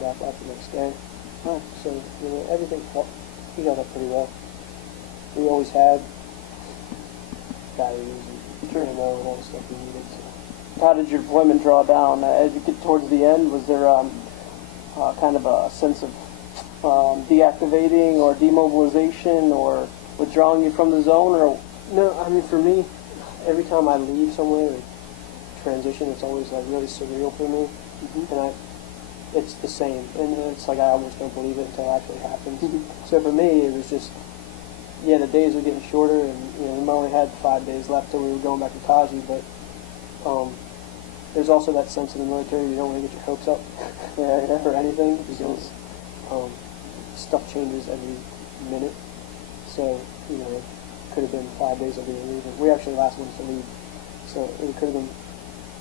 back out the next day. Huh. So, everything he held up pretty well. We always had batteries and ammo and all the stuff we needed. So. How did your deployment draw down? As you get towards the end, was there kind of a sense of deactivating or demobilization or withdrawing you from the zone? Or no, I mean, for me, every time I leave somewhere and transition, it's always like really surreal for me. Mm-hmm. And it's the same, and it's like I almost don't believe it until it actually happens. Mm-hmm. So for me, it was just, the days were getting shorter, and we only had 5 days left till we were going back to Kaji, but there's also that sense in the military you don't want to get your hopes up for anything, because stuff changes every minute. So, it could have been 5 days of being leaving. We actually last ones to leave, so it could have been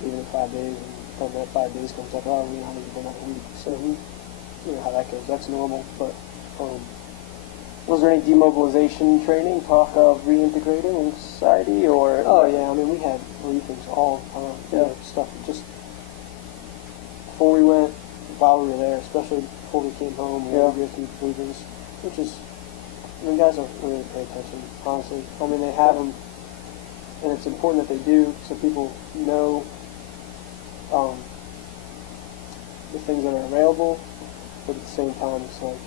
leaving in 5 days, and then that 5 days comes up, we only have another week. So, you know how that goes. That's normal, but... was there any demobilization training, talk of reintegrating in society, or... Oh, yeah, I mean, we had briefings all the time, stuff just... Before we went, while we were there, especially before we came home, we would go through briefings, which is... guys don't really pay attention, honestly. I mean, they have them, and it's important that they do, so people know the things that are available, but at the same time, it's like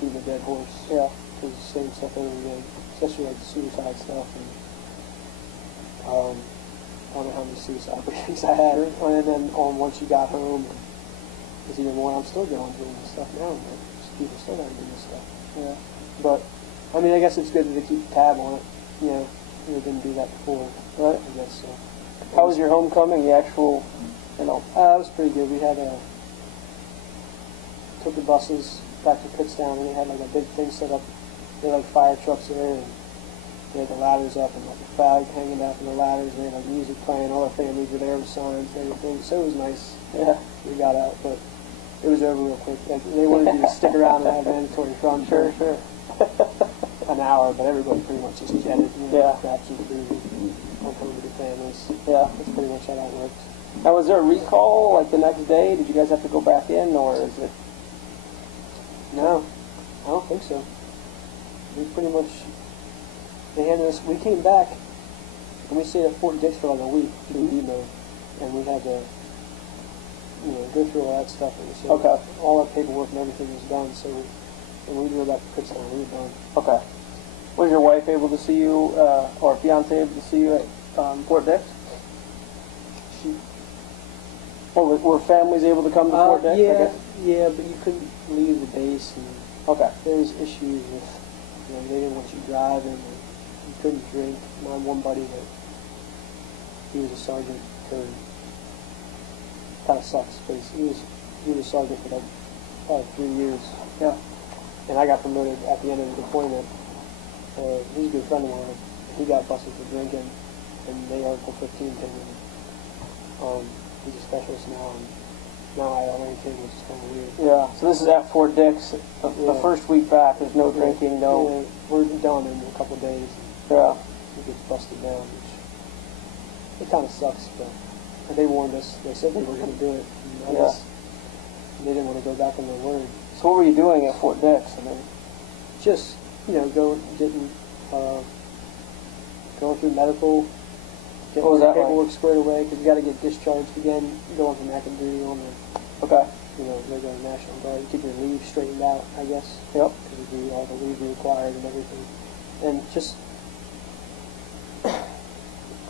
beating a dead horse. Yeah. Because it's the same stuff every day, especially like the suicide stuff. And I don't know how many suicide briefings I had, and then once you got home, it's even more. I'm still going through this stuff now, man. People still got to do this stuff. Yeah. But I mean, I guess it's good that they keep tab on it. We didn't do that before, right? I guess so. How was your homecoming? The actual, it was pretty good. We had took the buses back to Pittstown, and they had like a big thing set up. They had like fire trucks there, and they had the ladders up, and like a flag hanging down from the ladders. And they had like music playing. All our families were there with signs and everything. So it was nice. Yeah, we got out, but it was over real quick. Like, they wanted you to stick around and have mandatory fun for an hour, but everybody pretty much just jetted. Grab some food, went home to their families. Yeah, that's pretty much how that worked. Now, was there a recall like the next day? Did you guys have to go back in, or is it? No, I don't think so. We pretty much, they handed us, we came back, and we stayed at Fort Dix for like a week, PUD mode, and we had to, go through all that stuff. So all our paperwork and everything was done, so when we drove back to Pittstown, we were done. Okay. Was your wife able to see you, or fiance able to see you at Fort Dix? Or were families able to come to Fort Dix? Yeah, but you couldn't leave the base, and there was issues with, they didn't want you driving, and you couldn't drink. My one buddy, he was a sergeant for, kind of sucks, because he was a sergeant for like probably 3 years. Yeah. And I got promoted at the end of the deployment. He's a good friend of mine. He got busted for drinking, and they Article 15 came in. He's a specialist now, and now I arraigned him, which is kind of weird. Yeah, so this is at Fort Dix. The first week back, there's no drinking, no... Yeah, we're done in a couple of days. Yeah. He gets busted down, which... It kind of sucks, but they warned us. They said they were going to do it. And I guess they didn't want to go back on their word. So what were you doing at Fort Dix? I mean, just, going through medical... Getting all the paperwork squared away, because you got to get discharged again, going from active duty on the, regular National Guard. You keep your leave straightened out, I guess. Yep. Because you do all the leave required and everything. And just, I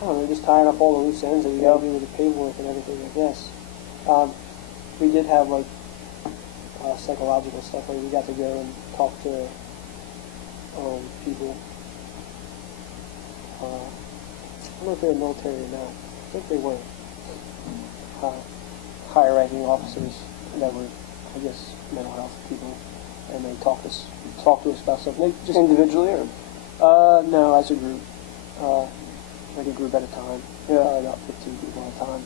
don't know, just tying up all the loose ends that you got to do with the paperwork and everything, I guess. We did have, psychological stuff, we got to go and talk to people. I don't know if they were military or not. I think they were higher-ranking officers that were, I guess, mental health people, and they talked to us about stuff. They just individually, or no, as a group, like a group at a time. Yeah, about 15 people at a time,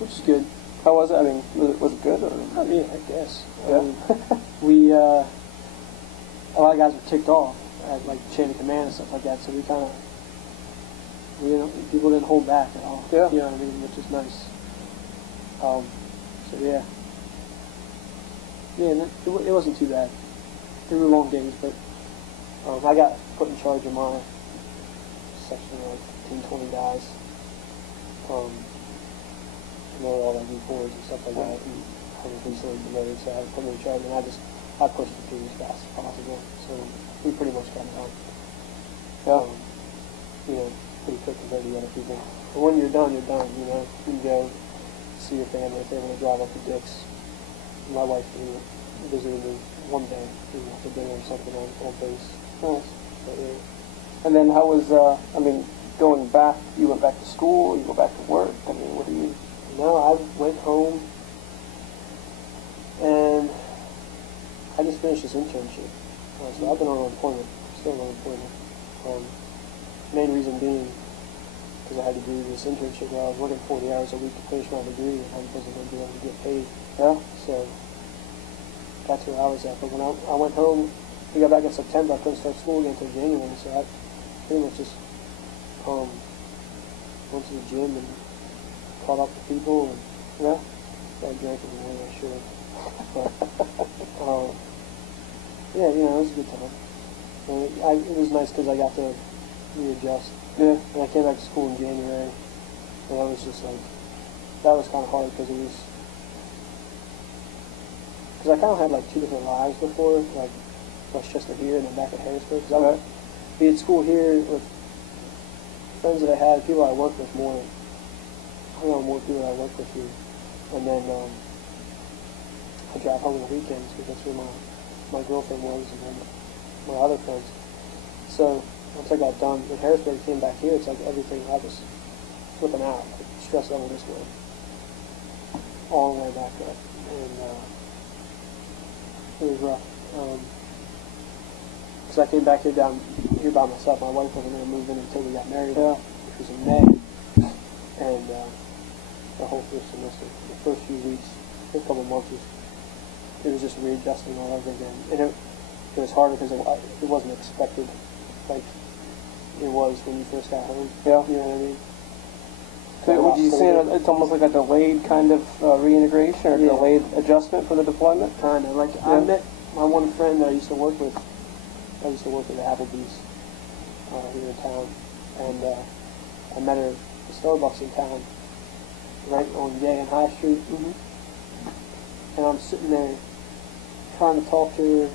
which is good. How was it? I mean, was it good? Or? Yeah, I guess. We a lot of guys were ticked off at chain of command and stuff like that, so we kind of. People didn't hold back at all. Yeah. You know what I mean? Which is nice. So yeah. Yeah, it wasn't too bad. They were long days, but I got put in charge of my section of like 15, 20 guys. And they were all like reports and stuff like that. And I was recently promoted, so I put me in charge, and I pushed it through as fast as possible. So we pretty much got it done. Pretty quick compared to the other people. But when you're done, you're done. You know, you can go see your family if they want to drive up to Dick's. My wife visited me one day, for dinner or something on base. Nice. But, yeah. And then how was, going back, you went back to school, you go back to work, I mean, what do you... No, I went home, and I just finished this internship. So I've been on unemployment, still on unemployment. Main reason being because I had to do this internship where I was working 40 hours a week to finish my degree, and I wasn't going to be able to get paid. Yeah. So that's where I was at. But when I went home, we got back in September. I couldn't start school again until January, so I pretty much just went to the gym and caught up with people, and started drinking more than I should have. But yeah, it was a good time. And it was nice because I got to readjust. Yeah. And I came back to school in January, and I was just like, that was kind of hard because I kind of had like two different lives before, like Westchester here and then back at Harrisburg. Because I would be at school here with friends that I had, people I worked with more. I don't know, more people I worked with here. And then I drive home on the weekends because that's where my girlfriend was, and then my other friends. So once I got done in Harrisburg, came back here, it's like everything, I was flipping out, like stress level this way, all the way back up, and it was rough. Because I came back here down here by myself. My wife wasn't going to move in until we got married, which was in May, and the whole first semester, the first few weeks, a couple months, it was just readjusting all over again, and it was harder because it wasn't expected, like it was when you first got home. Yeah. You know what I mean? So would you say it's almost like a delayed kind of reintegration or delayed adjustment for the deployment? Kind of. Like, I met my one friend that I used to work with. I used to work at Applebee's here in town. And I met her at the Starbucks in town, right on Gay and High Street. Mm-hmm. And I'm sitting there trying to talk to her,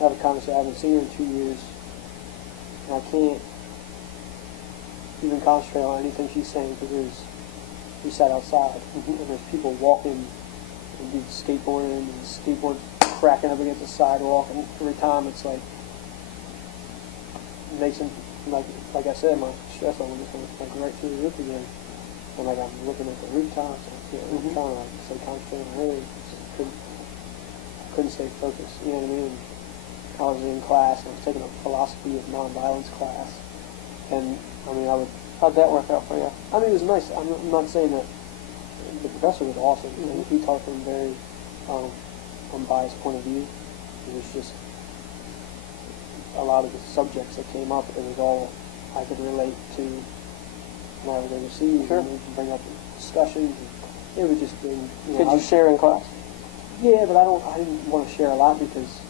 have a conversation. I haven't seen her in 2 years. And I can't even concentrate on anything she's saying because we sat outside and there's people walking and do skateboarding and skateboard cracking up against the sidewalk, and every time it's like it makes them like I said, my stress level just went like right through the roof again. And like I'm looking at the rooftops and I'm trying to like stay concentrated on her. Couldn't stay focused. You know what I mean? I was in class and I was taking a philosophy of nonviolence class, and I mean how'd that work out for you? I mean, it was nice. I'm not saying that the professor was awesome. And he taught from a very unbiased point of view. It was just a lot of the subjects that came up, it was all I could relate to when I was overseas. Sure. And we can bring up discussions. And it was just been, Did you share in class? Yeah, but I didn't want to share a lot because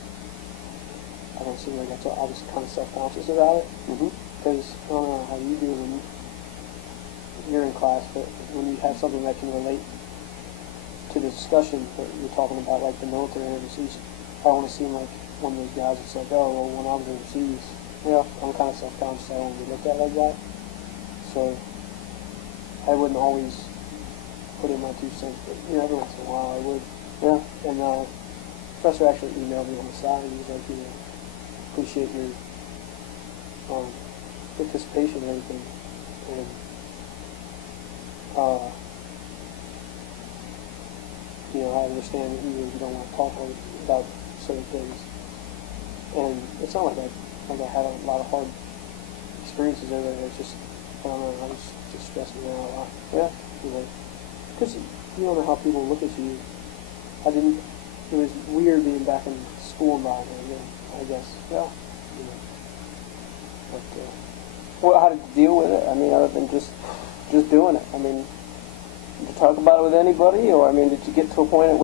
I don't seem like I was kind of self-conscious about it. Because I don't know how you do when you're in class, but when you have something that can relate to the discussion that you're talking about, like the military and overseas, I don't want to seem like one of those guys that's like, oh, well, when I was overseas, I'm kind of self-conscious. I don't want to be looked at like that. So I wouldn't always put in my 2 cents, but every once in a while I would. Yeah. And the professor actually emailed me on the side. He was like, appreciate your participation and everything. And I understand that you don't want to talk about certain things. And it's not like I had a lot of hard experiences over there. It's just, I don't know, I was just stressing me out a lot. Yeah. Because you don't know how people look at you. It was weird being back in school environment again, I guess. Yeah. But, well, how did you deal with it? I mean, other than just doing it. I mean, Did you talk about it with anybody, or I mean, did you get to a point at